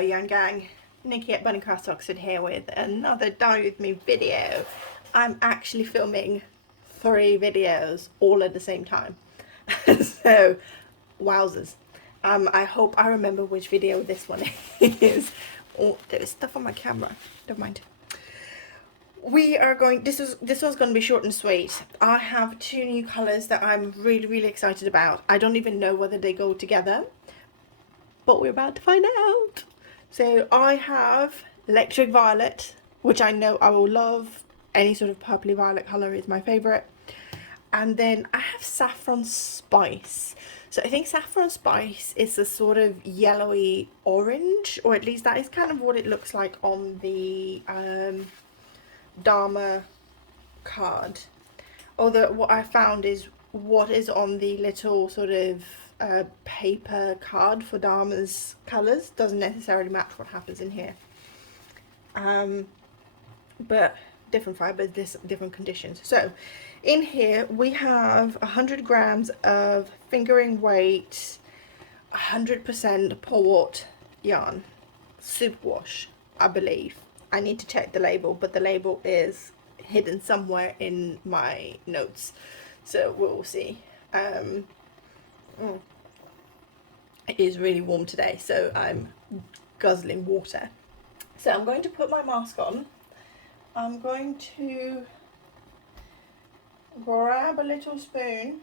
Hello Yarn Gang, Nikki at Bunny Cross Oxford here with another Dyer with Me video. I'm actually filming 3 videos all at the same time. So, wowzers. I hope I remember which video this one is. Oh, there's stuff on my camera, never mind. We are going, this one's going to be short and sweet. I have 2 new colours that I'm really excited about. I don't even know whether they go together, but we're about to find out. So I have Electric Violet, which I know I will love. Any sort of purpley violet colour is my favourite. And then I have Saffron Spice. So I think Saffron Spice is a sort of yellowy orange, or at least that is kind of what it looks like on the Dharma card. Although what I found is what is on the little sort of paper card for Dharma's colours doesn't necessarily match what happens in here. But different fibres, different conditions. So in here we have 100 grams of fingering weight 100% port yarn, superwash, I believe. I need to check the label, but the label is hidden somewhere in my notes, so we'll see. It is really warm today, so I'm guzzling water. So I'm going to put my mask on. I'm going to grab a little spoon,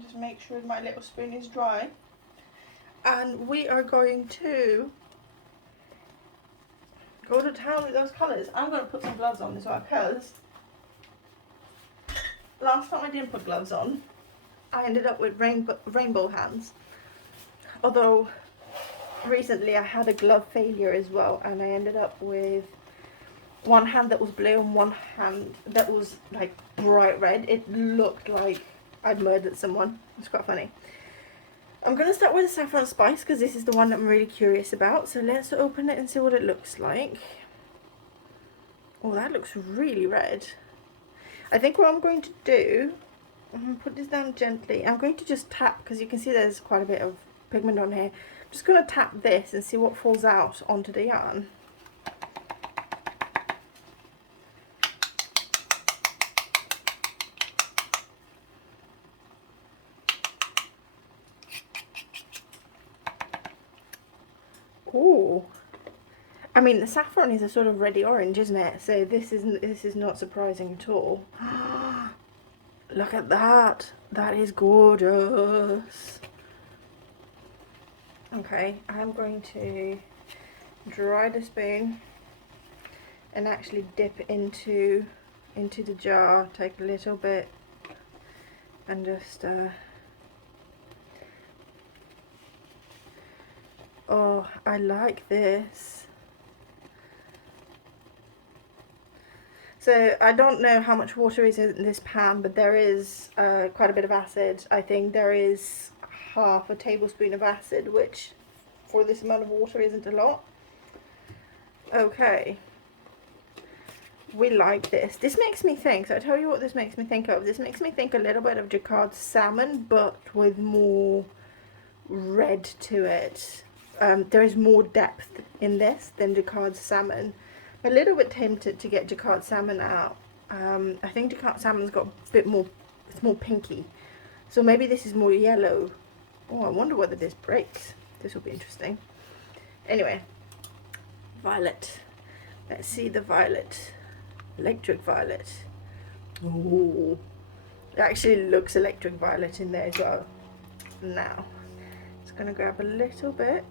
just make sure my little spoon is dry, and we are going to go to town with those colours. I'm going to put some gloves on as well, because last time I didn't put gloves on, I ended up with rainbow hands. Although recently I had a glove failure as well, and I ended up with one hand that was blue and one hand that was like bright red. It looked like I'd murdered someone. It's quite funny. I'm going to start with the Saffron Spice because this is the one that I'm really curious about. So let's open it and see what it looks like. Oh, that looks really red. I think what I'm going to do, I'm going to put this down gently. I'm going to just tap, because you can see there's quite a bit of pigment on here. I'm just going to tap this and see what falls out onto the yarn. Ooh. I mean, the saffron is a sort of reddy orange, isn't it? So this is not surprising at all. Look at that. That is gorgeous. Okay, I'm going to dry the spoon and actually dip into the jar. Take a little bit and just oh, I like this. So I don't know how much water is in this pan, but there is quite a bit of acid. I think there is half a tablespoon of acid, which for this amount of water isn't a lot. Okay. We like this. This makes me think, so I'll tell you what this makes me think of. This makes me think a little bit of Jacquard salmon, but with more red to it. There is more depth in this than Jacquard salmon. A little bit tempted to get Jacquard salmon out. I think Jacquard salmon's got a bit more, it's more pinky. So maybe this is more yellow. Oh, I wonder whether this breaks. This will be interesting. Anyway, violet. Let's see the violet. Electric violet. Ooh. It actually looks electric violet in there as well. Now, just going to grab a little bit.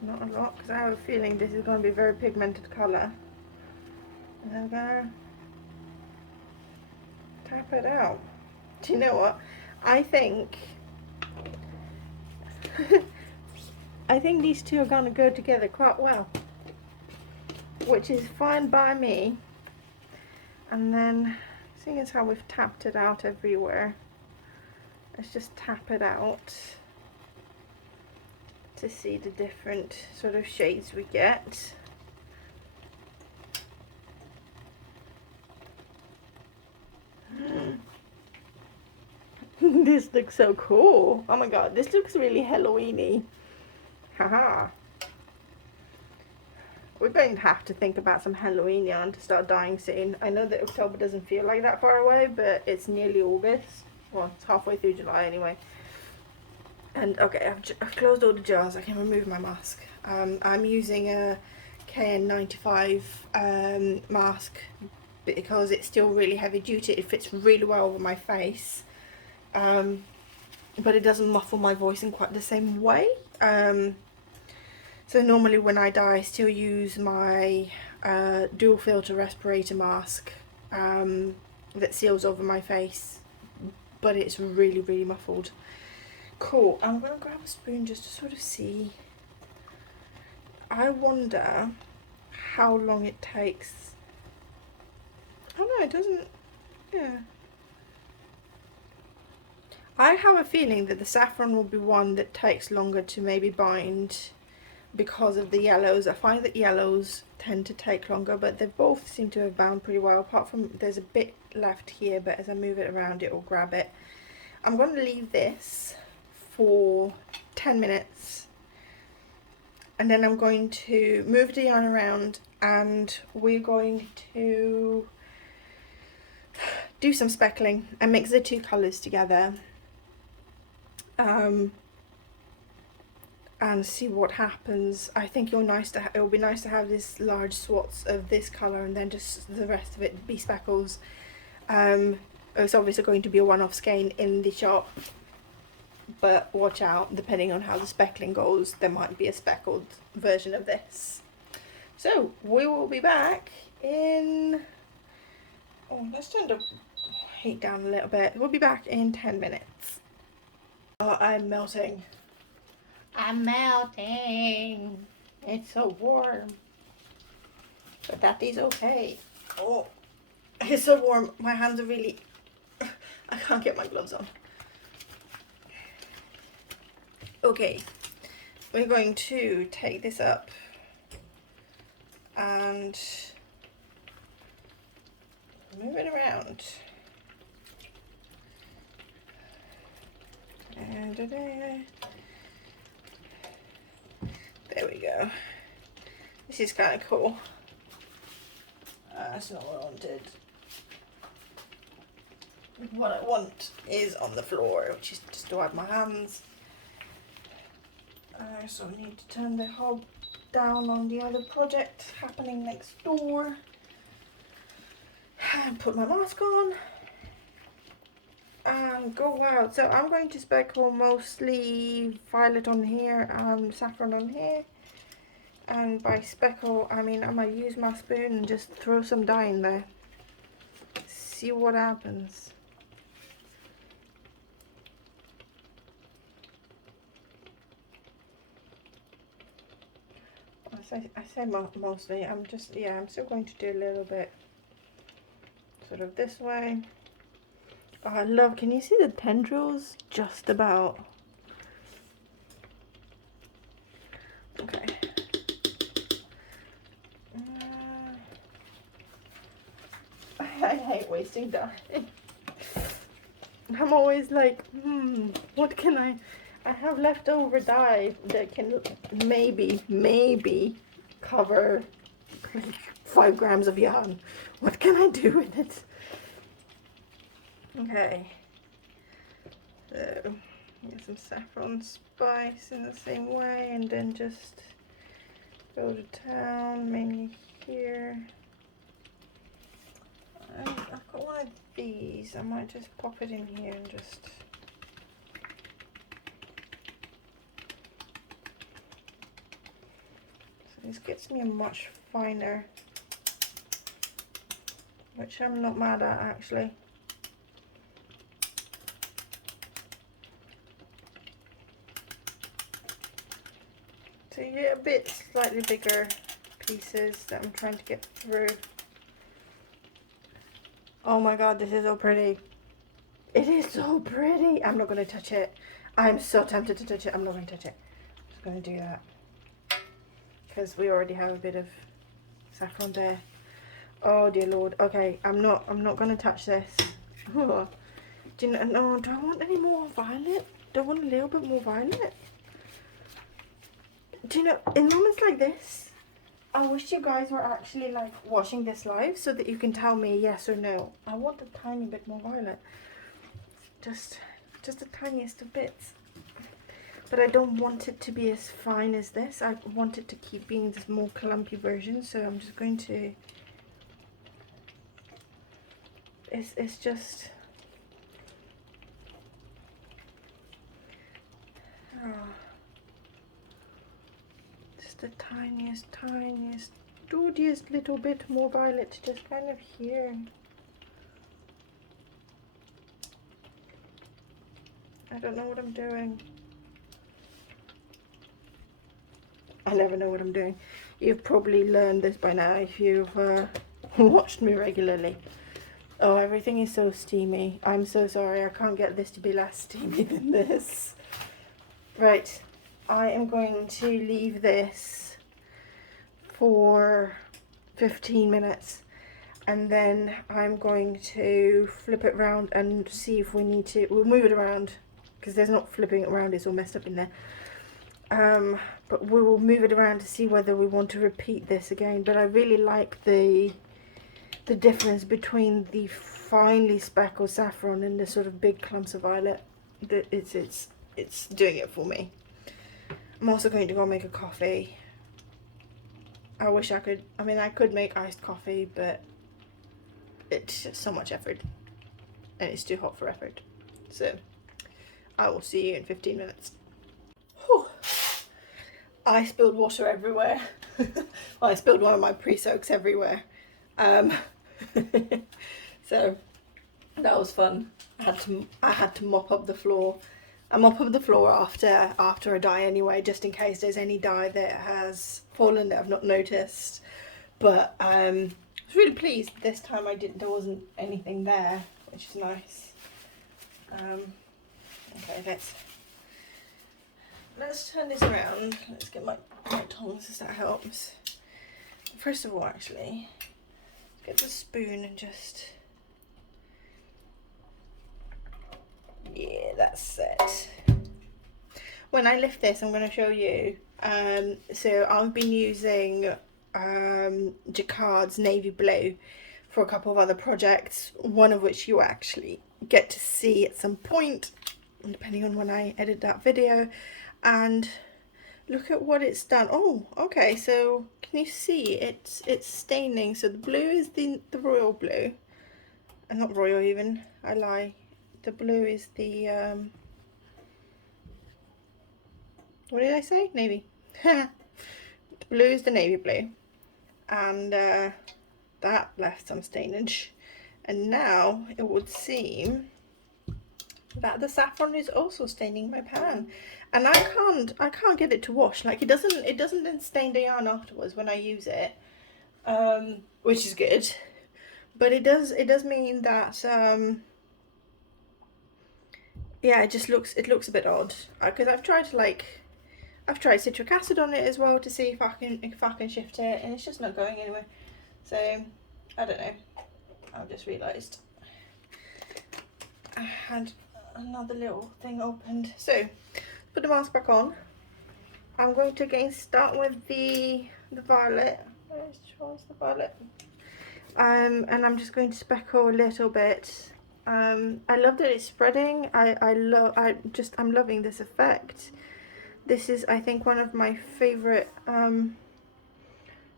Not a lot, because I have a feeling this is going to be a very pigmented colour. And I'm going to tap it out. Do you know what? I think I think these two are going to go together quite well, which is fine by me. And then, seeing as how we've tapped it out everywhere, let's just tap it out to see the different sort of shades we get. This looks so cool. Oh my god, this looks really Halloween-y. Haha. We're going to have to think about some Halloween yarn to start dyeing soon. I know that October doesn't feel like that far away, but it's nearly August. Well, it's halfway through July anyway. And okay, I've closed all the jars. I can remove my mask. I'm using a KN95 mask because it's still really heavy duty. It fits really well over my face, but it doesn't muffle my voice in quite the same way. So normally when I dye, I still use my dual filter respirator mask that seals over my face, but it's really, really muffled. Cool, I'm going to grab a spoon just to sort of see. I wonder how long it takes. Oh no, it doesn't, yeah. I have a feeling that the saffron will be one that takes longer to maybe bind because of the yellows. I find that yellows tend to take longer, but they both seem to have bound pretty well, apart from there's a bit left here, but as I move it around it will grab it. I'm going to leave this for 10 minutes and then I'm going to move the yarn around and we're going to do some speckling and mix the two colours together and see what happens. I think it will be nice to have this large swaths of this colour and then just the rest of it be speckles. It's obviously going to be a one-off skein in the shop, but watch out, depending on how the speckling goes, there might be a speckled version of this. So we will be back in, oh, let's turn the heat down a little bit. We'll be back in 10 minutes. Oh, I'm melting. I'm melting. It's so warm. But that is okay. Oh, it's so warm. My hands are really, I can't get my gloves on. Okay, we're going to take this up and move it around. And there we go. This is kind of cool. That's not what I wanted. What I want is on the floor, which is just to wipe my hands. I also need to turn the hob down on the other project happening next door and put my mask on and go wild. So I'm going to speckle mostly violet on here and saffron on here, and by speckle I mean I might use my spoon and just throw some dye in there, see what happens. I say mostly, I'm still going to do a little bit sort of this way. Oh, I love, can you see the tendrils? Just about. Okay. I hate wasting dye. I'm always like, what can I have leftover dye that can maybe cover 5 grams of yarn. What can I do with it? Okay, so get some saffron spice in the same way and then just go to town, mainly here. I've got one of these, I might just pop it in here and just this gets me a much finer, which I'm not mad at actually. So you get a bit slightly bigger pieces that I'm trying to get through. Oh my god, this is so pretty. It is so pretty. I'm not going to touch it. I'm so tempted to touch it. I'm not going to touch it. I'm just going to do that, because we already have a bit of saffron there. Oh dear lord. Okay, I'm not going to touch this. Oh. Do you know, no, do I want any more violet? Do I want a little bit more violet? Do you know, in moments like this, I wish you guys were actually like watching this live so that you can tell me yes or no. I want a tiny bit more violet. Just the tiniest of bits. But I don't want it to be as fine as this. I want it to keep being this more clumpy version. So I'm just going to... It's just... Oh, just the tiniest, dodiest little bit more violet, just kind of here. I don't know what I'm doing. I never know what I'm doing. You've probably learned this by now if you've watched me regularly. Oh, everything is so steamy. I'm so sorry. I can't get this to be less steamy than this. Right. I am going to leave this for 15 minutes. And then I'm going to flip it around and see if we need to... We'll move it around because there's not flipping it around. It's all messed up in there. But we will move it around to see whether we want to repeat this again. But I really like the difference between the finely speckled saffron and the sort of big clumps of violet. It's doing it for me. I'm also going to go make a coffee. I wish I could. I mean, I could make iced coffee, but it's just so much effort, and it's too hot for effort. So I will see you in 15 minutes. Whew. I spilled water everywhere. Well, I spilled one of my pre-soaks everywhere. So that was fun. I had to mop up the floor. I mop up the floor after a dye anyway, just in case there's any dye that has fallen that I've not noticed. But I was really pleased this time there wasn't anything there, which is nice. Okay, let's turn this around. Let's get my tongs as that helps. First of all, actually, get the spoon and just... Yeah, that's it. When I lift this, I'm going to show you. So I've been using Jacquard's navy blue for a couple of other projects, one of which you actually get to see at some point, depending on when I edit that video. And look at what it's done. Oh, okay, so can you see it's staining? So the blue is the royal blue, and not royal even, I lie. The blue is the what did I say? Navy. The blue is the navy blue, and that left some stainage. And now it would seem that the saffron is also staining my pan, and I can't get it to wash. Like it doesn't then stain the yarn afterwards when I use it, which is good. But it does mean that yeah, it looks a bit odd, because I've tried citric acid on it as well to see if I can shift it, and it's just not going anywhere. So I don't know. I've just realised I had another little thing opened. So put the mask back on. I'm going to again start with the violet. Where's the violet? And I'm just going to speckle a little bit. I love that it's spreading. I'm loving this effect. This is, I think, one of my favourite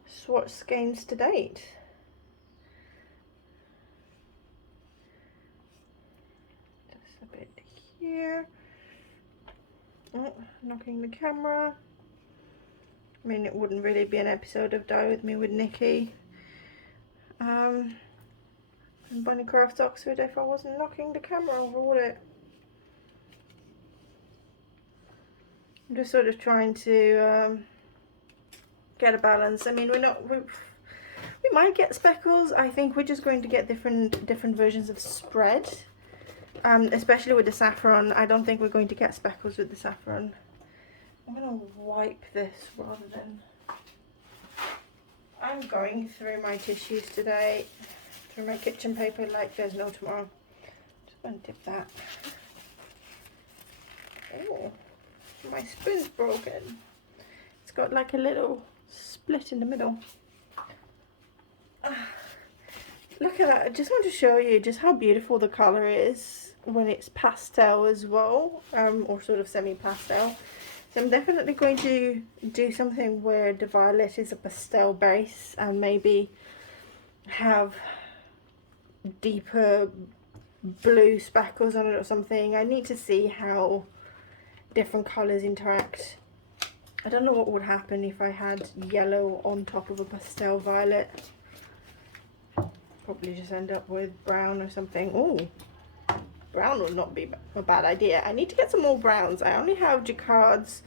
swatch skeins to date. Just a bit here. Oh, knocking the camera. I mean, it wouldn't really be an episode of Dye With Me with Nikki and Bunny Crafts Oxford if I wasn't knocking the camera over, would it? I'm just sort of trying to get a balance. I mean, we might get speckles. I think we're just going to get different versions of spread, especially with the saffron. I don't think we're going to get speckles with the saffron. I'm gonna wipe this rather than... I'm going through my tissues today, through my kitchen paper like there's no tomorrow. Just gonna dip that. Oh, my spoon's broken. It's got like a little split in the middle. Look at that. I just want to show you just how beautiful the colour is when it's pastel as well, or sort of semi-pastel. So I'm definitely going to do something where the violet is a pastel base and maybe have deeper blue speckles on it or something. I need to see how different colours interact. I don't know what would happen if I had yellow on top of a pastel violet. Probably just end up with brown or something. Oh, brown would not be a bad idea. I need to get some more browns. I only have Jacquard's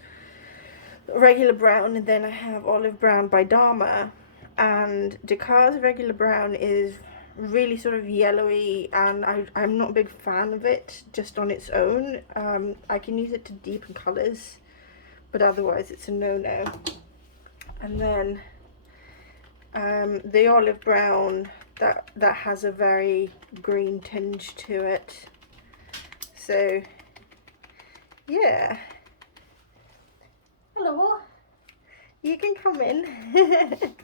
regular brown, and then I have olive brown by Dyer, and Jacquard's regular brown is really sort of yellowy, and I'm not a big fan of it just on its own. I can use it to deepen colours, but otherwise it's a no-no. And then the olive brown, that has a very green tinge to it. So yeah. Hello. You can come in. Like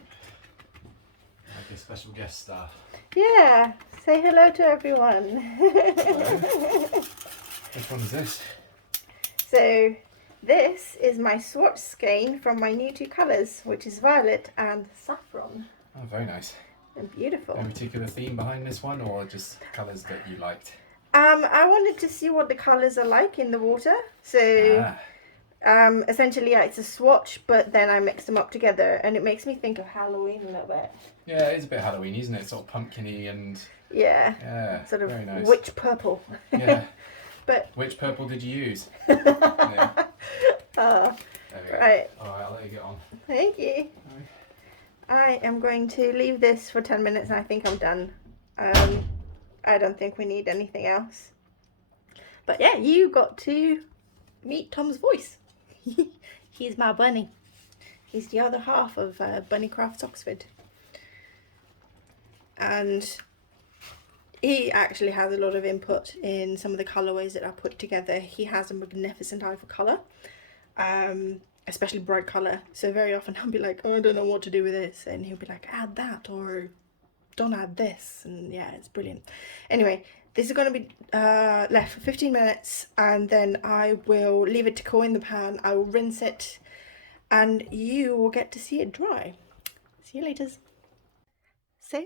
a special guest star. Yeah. Say hello to everyone. Hello. Which one is this? So this is my swatch skein from my new 2 colours, which is violet and saffron. Oh, very nice. And beautiful. Any particular theme behind this one, or just colours that you liked? I wanted to see what the colours are like in the water. So essentially, yeah, it's a swatch, but then I mix them up together, and it makes me think of Halloween a little bit. Yeah, it is a bit Halloween, isn't it? Sort of pumpkin-y and... Yeah, sort of very nice. witch purple. Yeah. But which purple did you use? yeah. There we go. Right. Alright, I'll let you get on. Thank you. Right. I am going to leave this for 10 minutes and I think I'm done. I don't think we need anything else. But yeah, you got to meet Tom's voice. He's my bunny. He's the other half of Bunny Crafts Oxford. And he actually has a lot of input in some of the colourways that I put together. He has a magnificent eye for colour. Especially bright colour. So very often I'll be like, oh, I don't know what to do with this. And he'll be like, add that or don't add this. And yeah, it's brilliant. Anyway, this is going to be left for 15 minutes and then I will leave it to cool in the pan. I will rinse it and you will get to see it dry. See you later. So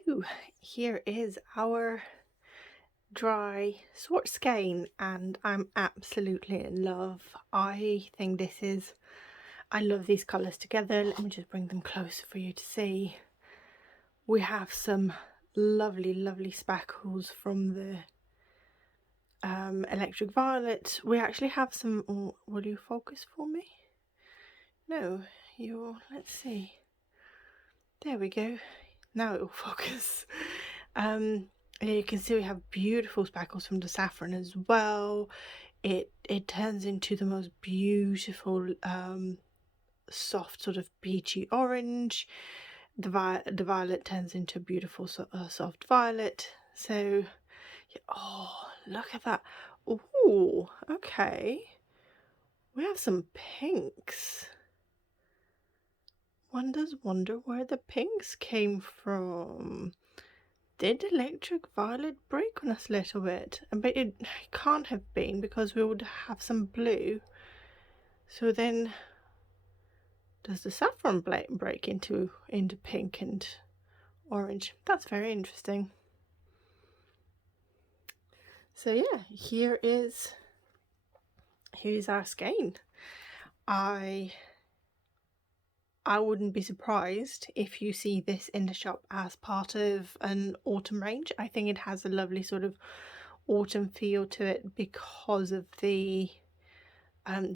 here is our dry swatch skein and I'm absolutely in love. I think this is... I love these colours together. Let me just bring them closer for you to see. We have some lovely, lovely speckles from the electric violet. We actually have some... Oh, will you focus for me? No, you... Let's see. There we go. Now it will focus. And you can see we have beautiful speckles from the saffron as well. It turns into the most beautiful... soft sort of peachy orange. The violet turns into a beautiful soft violet. So oh, look at that. Oh, okay, we have some pinks. One does wonder where the pinks came from. Did electric violet break on us a little bit? But it can't have been because we would have some blue. So then does the saffron break into pink and orange? That's very interesting. So yeah, here's our skein. I wouldn't be surprised if you see this in the shop as part of an autumn range. I think it has a lovely sort of autumn feel to it because of the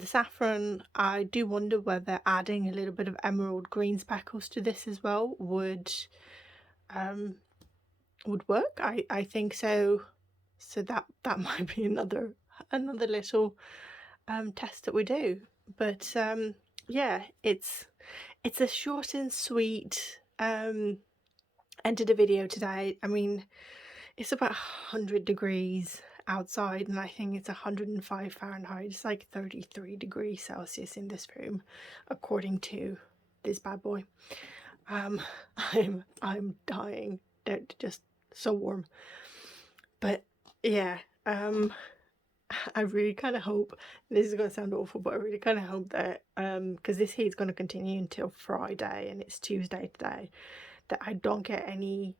saffron. I do wonder whether adding a little bit of emerald green speckles to this as well would work. I think so. So that might be another little test that we do. But yeah, it's a short and sweet end to the video today. I mean, it's about 100 degrees outside and I think it's 105 Fahrenheit. It's like 33 degrees Celsius in this room according to this bad boy. I'm dying. They're just so warm. But yeah, I really kind of hope, this is going to sound awful, but I really kind of hope that, because this heat's going to continue until Friday and it's Tuesday today, that I don't get any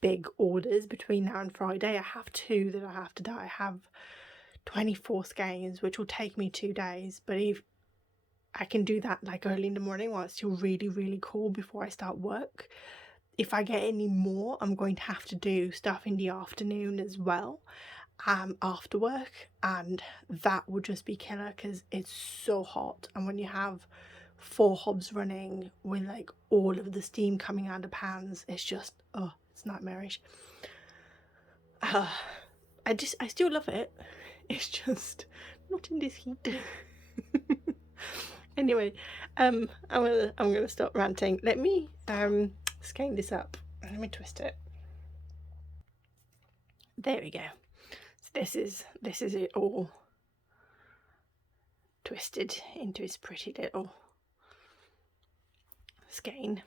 big orders between now and Friday. I have 2 that I have to dye. I have 24 skeins, which will take me 2 days, but if I can do that like early in the morning while it's still really, really cool before I start work. If I get any more, I'm going to have to do stuff in the afternoon as well, after work, and that will just be killer because it's so hot. And when you have 4 hobs running with like all of the steam coming out of pans, it's just, oh, it's nightmarish. I still love it. It's just not in this heat. Anyway, I'm gonna stop ranting. Let me skein this up. Let me twist it. There we go. So this is it all twisted into its pretty little skein.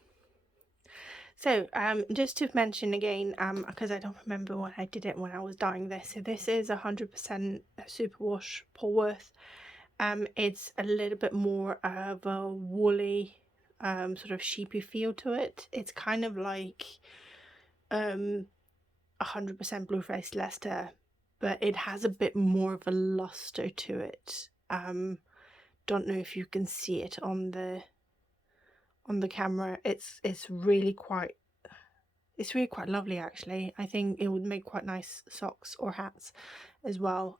So just to mention again, because I don't remember when I did it when I was dyeing this. So this is 100% superwash Polworth. It's a little bit more of a woolly, sort of sheepy feel to it. It's kind of like 100% blue-faced Leicester, but it has a bit more of a luster to it. Don't know if you can see it on the camera. It's really quite lovely actually. I think it would make quite nice socks or hats as well.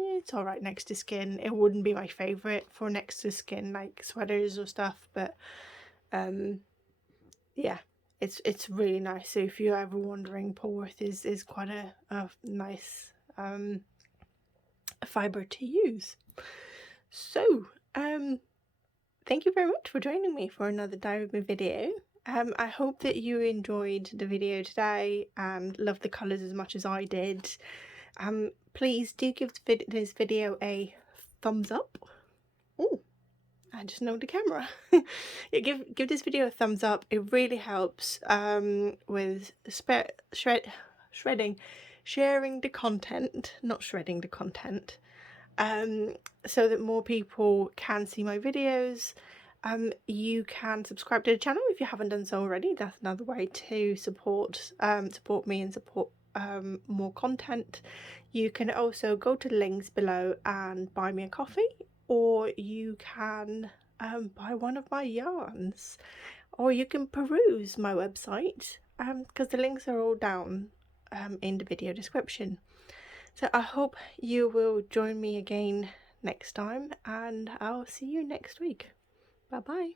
It's all right next to skin. It wouldn't be my favorite for next to skin like sweaters or stuff, but yeah, it's really nice. So if you're ever wondering, Polworth is quite a nice fibre to use. So thank you very much for joining me for another Dyer with me video. I hope that you enjoyed the video today and loved the colours as much as I did. Please do give this video a thumbs up. Oh, I just know the camera. Yeah, give this video a thumbs up. It really helps with sharing the content, not shredding the content, so that more people can see my videos. You can subscribe to the channel if you haven't done so already. That's another way to support me and support more content. You can also go to the links below and buy me a coffee, or you can buy one of my yarns, or you can peruse my website, because the links are all down in the video description. So I hope you will join me again next time, and I'll see you next week. Bye bye.